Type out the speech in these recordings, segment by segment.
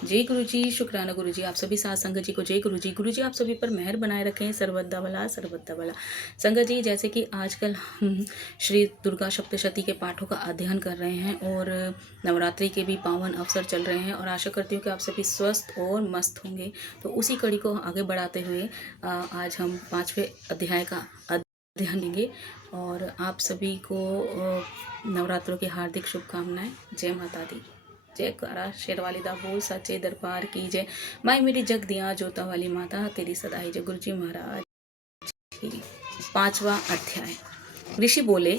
जय गुरु जी, शुक्राना गुरु जी। आप सभी साथ संगत जी को जय गुरु जी। गुरु जी आप सभी पर मेहर बनाए रखें, सर्वदा भला सर्वदा भला। संगत जी, जैसे कि आजकल हम श्री दुर्गा सप्तशती के पाठों का अध्ययन कर रहे हैं और नवरात्रि के भी पावन अवसर चल रहे हैं और आशा करती हूँ कि आप सभी स्वस्थ और मस्त होंगे। तो उसी कड़ी को आगे बढ़ाते हुए आज हम 5वें अध्याय का अध्ययन लेंगे और आप सभी को नवरात्रों की हार्दिक शुभकामनाएं। जय माता दी, जय करा शेरवाली दा बोल सच्चे दरबार की जय। माई मेरी जग दिया जोता वाली माता तेरी सदाई जय। गुरु जी महाराज की। 5वां अध्याय। ऋषि बोले,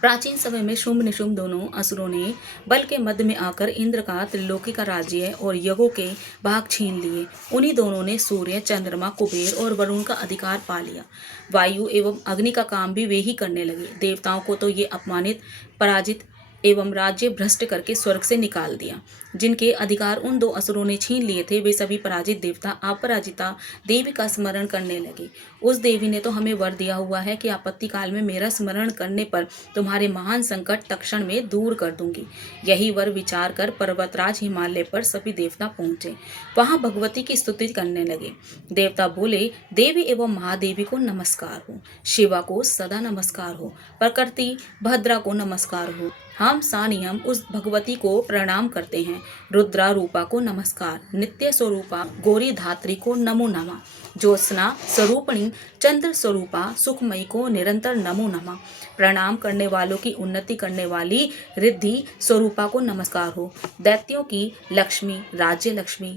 प्राचीन समय में शुंभ निशुंभ दोनों असुरों ने बल के मध्य में आकर इंद्र का त्रिलोकी का राज्य और यज्ञों के भाग छीन लिए। उन्हीं दोनों ने सूर्य, चंद्रमा, कुबेर और वरुण का अधिकार पा लिया। वायु एवं अग्नि का काम भी वे ही करने लगे। देवताओं को तो ये अपमानित, पराजित एवं राज्य भ्रष्ट करके स्वर्ग से निकाल दिया। जिनके अधिकार उन दो असुरों ने छीन लिए थे, वे सभी पराजित देवता अपराजिता देवी का स्मरण करने लगे। उस देवी ने तो हमें वर दिया हुआ है कि आपत्ति काल में मेरा स्मरण करने पर तुम्हारे महान संकट तत्क्षण में दूर कर दूंगी। यही वर विचार कर पर्वतराज हिमालय पर सभी देवता पहुंचे। वहां भगवती की स्तुति करने लगे। देवता बोले, देवी एवं महादेवी को नमस्कार हो, शिवा को सदा नमस्कार हो, प्रकृति भद्रा को नमस्कार हो। हम सानियम उस भगवती को प्रणाम करते हैं। रुद्रा रूपा को नमस्कार, नित्य स्वरूपा गौरी धात्री को नमो नमः, ज्योत्सना स्वरूपणी चंद्र स्वरूपा सुखमयी को निरंतर नमो नमः। प्रणाम करने वालों की उन्नति करने वाली रिद्धि स्वरूपा को नमस्कार हो। दैत्यों की लक्ष्मी, राज्य लक्ष्मी,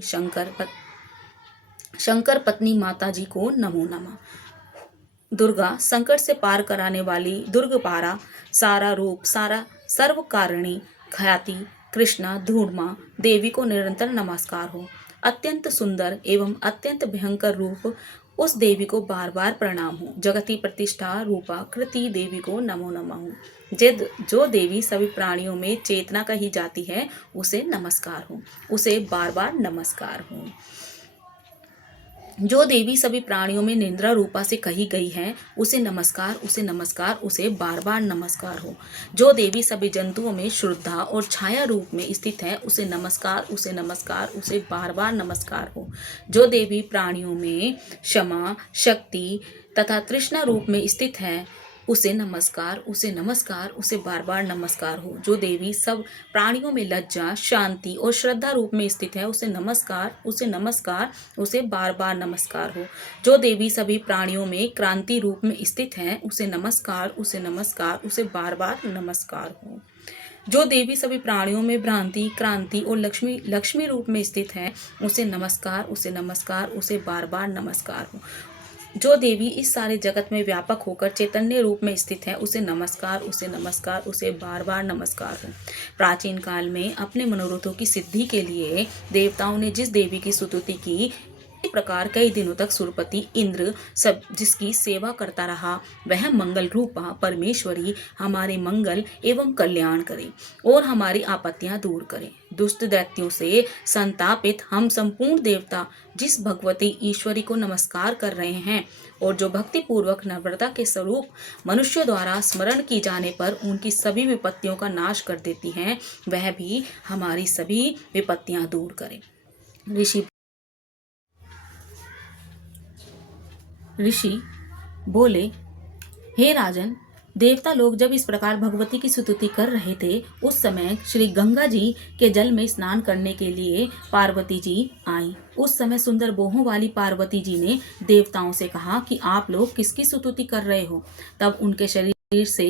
शंकर पत्नी माता जी को नमो नमः। दुर्गा, संकट से पार कराने वाली दुर्गपारा, सारा रूप, सारा सर्व कारिणी, ख्याति, कृष्णा, धूर्मा देवी को निरंतर नमस्कार हो। अत्यंत सुंदर एवं अत्यंत भयंकर रूप उस देवी को बार बार प्रणाम हो। जगती प्रतिष्ठा रूपा कृति देवी को नमो नमः हो। जो देवी सभी प्राणियों में चेतना कही जाती है, उसे नमस्कार हो, उसे बार बार नमस्कार हो। जो देवी सभी प्राणियों में निंद्रा रूपा से कही गई है, उसे नमस्कार, उसे नमस्कार, उसे बार बार नमस्कार हो। जो देवी सभी जंतुओं में श्रद्धा और छाया रूप में स्थित है, उसे नमस्कार, उसे नमस्कार, उसे बार बार नमस्कार हो। जो देवी प्राणियों में क्षमा, शक्ति तथा तृष्णा रूप में स्थित है, उसे नमस्कार, उसे नमस्कार, उसे बार बार नमस्कार हो। जो देवी सब प्राणियों में लज्जा, शांति और श्रद्धा रूप में स्थित है, उसे नमस्कार, उसे नमस्कार, उसे बार बार नमस्कार हो। जो देवी सभी प्राणियों में क्रांति रूप में स्थित है, उसे नमस्कार, उसे नमस्कार, उसे बार बार नमस्कार हो। जो देवी सभी प्राणियों में भ्रांति, क्रांति और लक्ष्मी रूप में स्थित है, उसे नमस्कार, उसे नमस्कार, उसे बार बार नमस्कार हो। जो देवी इस सारे जगत में व्यापक होकर चैतन्य रूप में स्थित है, उसे नमस्कार, उसे नमस्कार, उसे बार बार नमस्कार हो। प्राचीन काल में अपने मनोरथों की सिद्धि के लिए देवताओं ने जिस देवी की स्तुति की, इसी प्रकार कई दिनों तक सुरपति इंद्र सब जिसकी सेवा करता रहा, वह मंगल रूपा परमेश्वरी हमारे मंगल एवं कल्याण करे और हमारी आपत्तियां दूर करे। दुष्ट दैत्यों से संतापित हम संपूर्ण देवता जिस भगवती ईश्वरी को नमस्कार कर रहे हैं और जो भक्ति पूर्वक नम्रता के स्वरूप मनुष्यों द्वारा स्मरण की जाने पर उनकी सभी विपत्तियों का नाश कर देती हैं, वह भी हमारी सभी विपत्तियां दूर करे। ऋषि बोले, हे राजन, देवता लोग जब इस प्रकार भगवती की स्तुति कर रहे थे, उस समय श्री गंगा जी के जल में स्नान करने के लिए पार्वती जी आईं। उस समय सुंदर बोहों वाली पार्वती जी ने देवताओं से कहा कि आप लोग किसकी स्तुति कर रहे हो। तब उनके शरीर से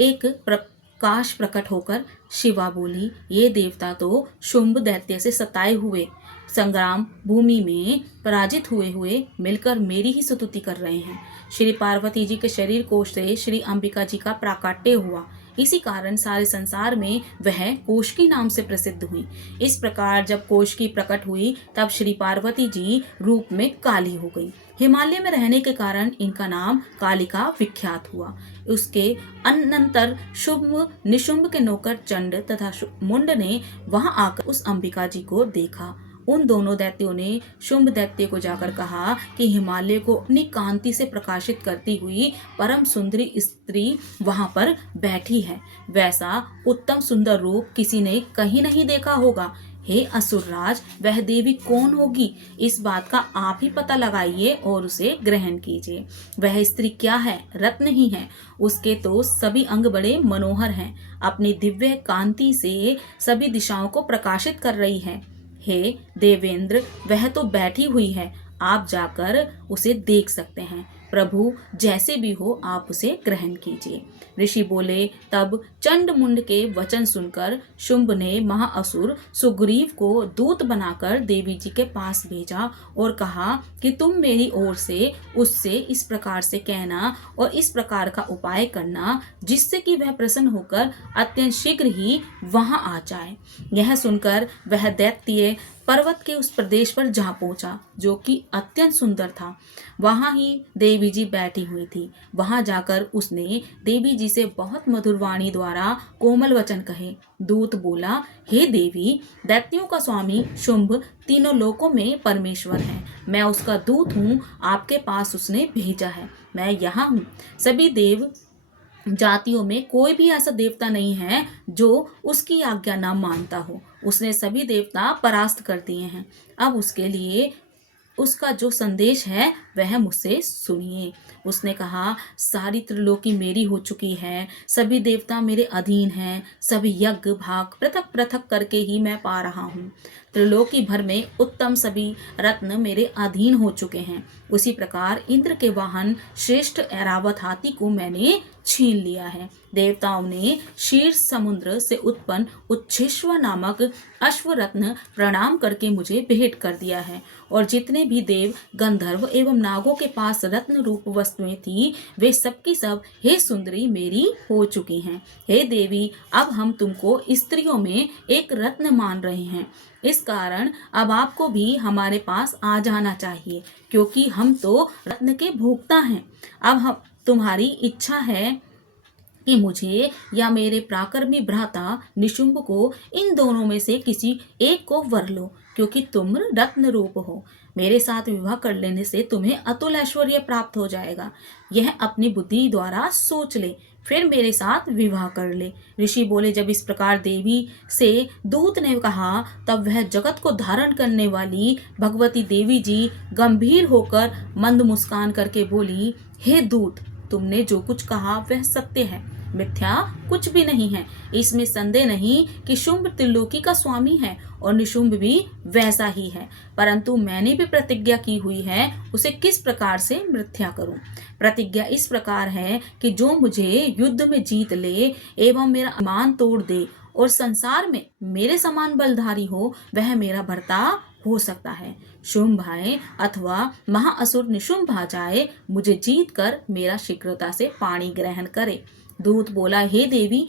एक प्रकाश प्रकट होकर शिवा बोली, ये देवता तो शुंभ दैत्य से सताए हुए संग्राम भूमि में पराजित हुए मिलकर मेरी ही स्तुति कर रहे हैं। श्री पार्वती जी के शरीर कोश से श्री अंबिका जी का प्राकट्य हुआ, इसी कारण सारे संसार में वह कोशकी नाम से प्रसिद्ध हुई। इस प्रकार जब कोशकी प्रकट हुई, तब श्री पार्वती जी रूप में काली हो गई। हिमालय में रहने के कारण इनका नाम कालिका विख्यात हुआ। उसके अनंतर शुंभ निशुंभ के नौकर चंड तथा मुंड ने वहां आकर उस अंबिका जी को देखा। उन दोनों दैत्यों ने शुंभ दैत्य को जाकर कहा कि हिमालय को अपनी कांति से प्रकाशित करती हुई परम सुंदरी स्त्री वहां पर बैठी है। वैसा उत्तम सुंदर रूप किसी ने कहीं नहीं देखा होगा। हे असुरराज, वह देवी कौन होगी? इस बात का आप ही पता लगाइए और उसे ग्रहण कीजिए। वह स्त्री क्या है? रत्न ही है। उसके तो सभी अंग बड़े मनोहर हैं। अपनी दिव्य कांति से सभी दिशाओं को प्रकाशित कर रही है। हे देवेंद्र, वह तो बैठी हुई है। आप जाकर उसे देख सकते हैं। प्रभु, जैसे भी हो आप उसे ग्रहण कीजिए। ऋषि बोले। तब चंड मुंड के वचन सुनकर शुंभ ने महाअसुर सुग्रीव को दूत बनाकर देवी जी के पास भेजा और कहा कि तुम मेरी ओर से उससे इस प्रकार से कहना और इस प्रकार का उपाय करना जिससे कि वह प्रसन्न होकर अत्यंत शीघ्र ही वहां आ जाए। यह सुनकर वह दैत्य पर्वत के उस प्रदेश पर जा पहुंचा जो कि अत्यंत सुंदर था। वहां ही देवी जी बैठी हुई थी। वहां जाकर उसने देवी जी से बहुत मधुर वाणी द्वारा कोमल वचन कहे। दूत बोला, हे देवी, दैत्यों का स्वामी शुंभ तीनों लोकों में परमेश्वर है। मैं उसका दूत हूँ। आपके पास उसने भेजा है। मैं यहाँ हूँ। सभी देव जातियों में कोई भी ऐसा देवता नहीं है जो उसकी आज्ञा ना मानता हो। उसने सभी देवता परास्त कर दिए हैं। अब उसके लिए उसका जो संदेश है वह मुझसे सुनिए। उसने कहा, सारी त्रिलोकी मेरी हो चुकी है। सभी देवता मेरे अधीन हैं। सभी यज्ञ भाग पृथक पृथक करके ही मैं पा रहा हूँ। त्रिलोकी भर में उत्तम सभी रत्न मेरे अधीन हो चुके हैं। उसी प्रकार इंद्र के वाहन श्रेष्ठ ऐरावत हाथी को मैंने छीन लिया है। देवताओं ने शीर्ष समुद्र से उत्पन्न उच्छिष्व नामक अश्व रत्न प्रणाम करके मुझे भेंट कर दिया है। और जितने भी देव गंधर्व एवं नागों के पास रत्न रूप वस्तुएं थी वे सबकी सब हे सुंदरी मेरी हो चुकी हैं। हे देवी, अब हम तुमको स्त्रियों में एक रत्न मान रहे हैं। इस कारण अब आपको भी हमारे पास आ जाना चाहिए, क्योंकि हम तो रत्न के भोक्ता हैं। अब हम तुम्हारी इच्छा है कि मुझे या मेरे पराक्रमी भ्राता निशुंभ को इन दोनों में से किसी एक को वर लो, क्योंकि तुम रत्न रूप हो। मेरे साथ विवाह कर लेने से तुम्हें अतुल ऐश्वर्य प्राप्त हो जाएगा। यह अपनी बुद्धि द्वारा सोच ले, फिर मेरे साथ विवाह कर ले। ऋषि बोले। जब इस प्रकार देवी से दूत ने कहा तब वह जगत को धारण करने वाली भगवती देवी जी गंभीर होकर मंद मुस्कान करके बोली, हे दूत, तुमने जो कुछ कहा वह सत्य है, मिथ्या कुछ भी नहीं है। इसमें संदेह नहीं कि शुंभ त्रिलोकी का स्वामी है और निशुंभ भी वैसा ही है। परंतु मैंने भी प्रतिज्ञा की हुई है, उसे किस प्रकार से मिथ्या करूं। प्रतिज्ञा इस प्रकार है कि जो मुझे युद्ध में जीत ले एवं मेरा अभिमान तोड़ दे और संसार में मेरे समान बलधारी हो वह मेरा भर्ता हो सकता है। शुंभ आए अथवा महाअसुर निशुंभ आ जाए, मुझे जीत कर मेरा शीघ्रता से पाणी ग्रहण करे। दूत बोला, हे देवी,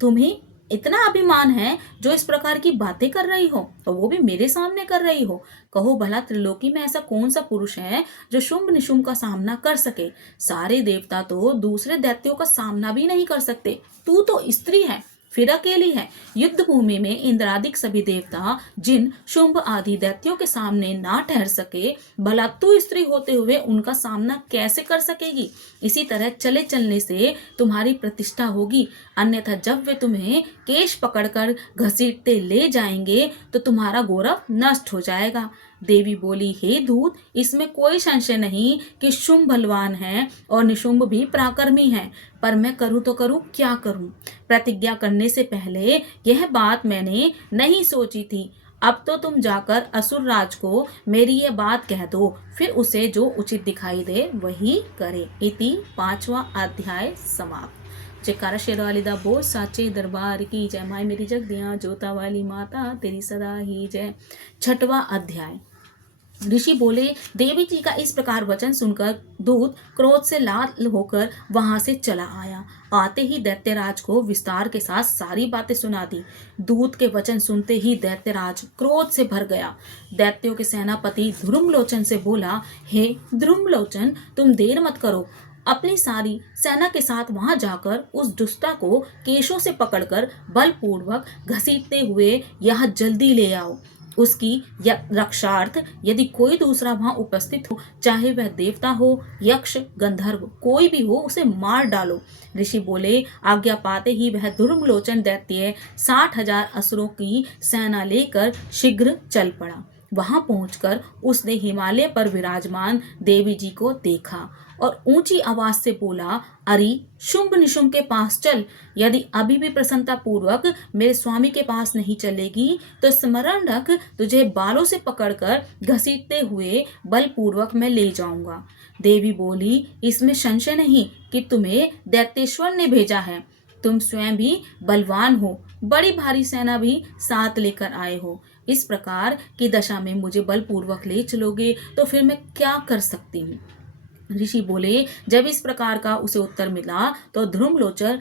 तुम्हें इतना अभिमान है जो इस प्रकार की बातें कर रही हो, और वो भी मेरे सामने कर रही हो। कहो भला, त्रिलोकी में ऐसा कौन सा पुरुष है जो शुंभ निशुंभ का सामना कर सके? सारे देवता तो दूसरे दैत्यों का सामना भी नहीं कर सकते। तू तो स्त्री है, फिर अकेली है। युद्ध भूमि में इंद्रादिक सभी देवता जिन शुंभ आदि दैत्यों के सामने ना ठहर सके, भला तू स्त्री होते हुए उनका सामना कैसे कर सकेगी? इसी तरह चले चलने से तुम्हारी प्रतिष्ठा होगी, अन्यथा जब वे तुम्हें केश पकड़कर घसीटते ले जाएंगे तो तुम्हारा गौरव नष्ट हो जाएगा। देवी बोली, हे दूत, इसमें कोई संशय नहीं कि शुंभ बलवान है और निशुंभ भी पराक्रमी है, पर मैं करूं तो करूं क्या करूं? प्रतिज्ञा करने से पहले यह बात मैंने नहीं सोची थी। अब तो तुम जाकर असुर राज को मेरी यह बात कह दो, फिर उसे जो उचित दिखाई दे वही करे। इति 5वां अध्याय समाप्त। जयकारा शेर वाली दा बोल साचे दरबार की जय। माई मेरी जगदियाँ जोता वाली माता तेरी सदा ही जय। 6वां अध्याय। ऋषि बोले। देवी जी का इस प्रकार वचन सुनकर दूत क्रोध से लाल होकर वहां से चला आया। आते ही दैत्यराज को विस्तार के साथ सारी बातें सुना दी। दूत के वचन सुनते ही दैत्यराज क्रोध से भर गया। दैत्यों के सेनापति ध्रुमलोचन से बोला, हे ध्रुमलोचन, तुम देर मत करो, अपनी सारी सेना के साथ वहां जाकर उस दुष्टा को केशों से पकड़कर बलपूर्वक घसीटते हुए यहाँ जल्दी ले आओ। उसकी रक्षार्थ यदि कोई दूसरा वहां उपस्थित हो, चाहे वह देवता हो, यक्ष, गंधर्व, कोई भी हो, उसे मार डालो। ऋषि बोले। आज्ञा पाते ही वह धर्मलोचन दैत्य 60,000 असुरों की सेना लेकर शीघ्र चल पड़ा। वहां पहुंचकर उसने हिमालय पर विराजमान देवी जी को देखा और ऊंची आवाज से बोला, अरे शुंभ निशुंभ के पास चल। यदि अभी भी प्रसन्नता पूर्वक मेरे स्वामी के पास नहीं चलेगी तो स्मरण रख, तुझे बालों से पकड़कर घसीटते हुए बलपूर्वक मैं ले जाऊंगा। देवी बोली, इसमें संशय नहीं कि तुम्हें दैत्येश्वर ने भेजा है। तुम स्वयं भी बलवान हो, बड़ी भारी सेना भी साथ लेकर आए हो। इस प्रकार की दशा में मुझे बलपूर्वक ले चलोगे तो फिर मैं क्या कर सकती हूँ। ऋषि बोले। जब इस प्रकार का उसे उत्तर मिला तो ध्रुमलोचन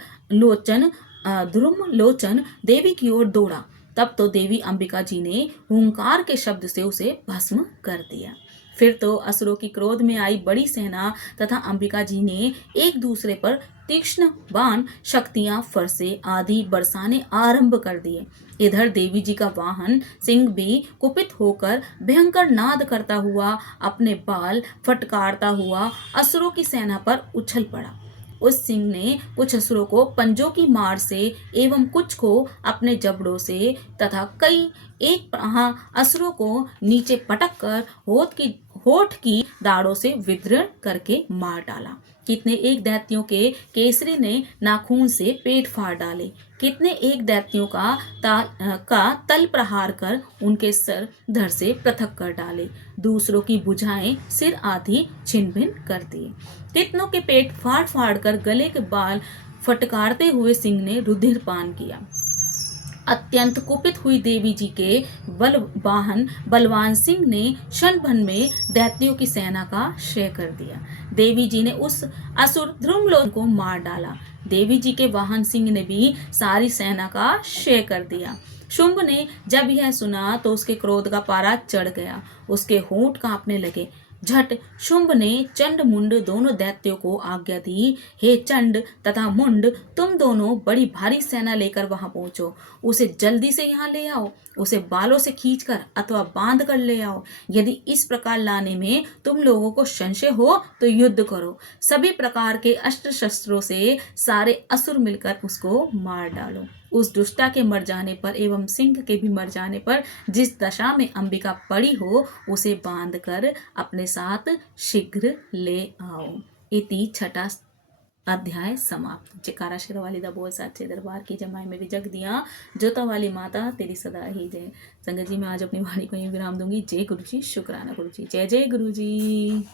देवी की ओर दौड़ा। तब तो देवी अंबिका जी ने हुंकार के शब्द से उसे भस्म कर दिया। फिर तो असुरों की क्रोध में आई बड़ी सेना तथा अंबिका जी ने एक दूसरे पर तीक्ष्ण बाण, शक्तियां, फरसे आदि बरसाने आरंभ कर दिए। इधर देवी जी का वाहन सिंह भी कुपित होकर भयंकर नाद करता हुआ, अपने बाल फटकारता हुआ असुरों की सेना पर उछल पड़ा। उस सिंह ने कुछ असुरों को पंजों की मार से एवं कुछ को अपने जबड़ों से तथा कई एक असुरों को नीचे पटक कर होठ की दाढ़ों से विदृढ़ करके मार डाला। कितने एक दैत्यों के केसरी ने नाखून से पेट फाड़ डाले। कितने एक दैत्यों का तल प्रहार कर उनके सर धड़ से पृथक कर डाले। दूसरों की भुजाएं, सिर आदि छिन्न भिन्न कर दिए। कितनों के पेट फाड़ फाड़ कर गले के बाल फटकारते हुए सिंह ने रुधिर पान किया। अत्यंत कुपित हुई देवी जी के बलवान सिंह ने क्षण भर में दैत्यों की सेना का क्षय कर दिया। देवी जी ने उस असुर ध्रुमलोचन को मार डाला। देवी जी के वाहन सिंह ने भी सारी सेना का क्षय कर दिया। शुंभ ने जब यह सुना तो उसके क्रोध का पारा चढ़ गया, उसके होंठ कांपने लगे। झट शुंभ ने चंड मुंड दोनों दैत्यों को आज्ञा दी, हे चंड तथा मुंड, तुम दोनों बड़ी भारी सेना लेकर वहां पहुंचो। उसे जल्दी से यहाँ ले आओ। उसे बालों से खींचकर अथवा बांध कर ले आओ। यदि इस प्रकार लाने में तुम लोगों को संशय हो तो युद्ध करो। सभी प्रकार के अस्त्र शस्त्रों से सारे असुर मिलकर उसको मार डालो। उस दुष्टा के मर जाने पर एवं सिंह के भी मर जाने पर जिस दशा में अंबिका पड़ी हो, उसे बांध कर अपने साथ शीघ्र ले आओ। इति छठा अध्याय समाप्त। जयकारा शेर वाली दा बोल साचे दरबार की जमाए मेरी जग दिया, जोता वाली माता तेरी सदा ही जय। संगत जी, मैं आज अपनी वाणी को यहीं विराम दूंगी। जय गुरु जी, शुक्राना गुरु जी, जय जय गुरु जी।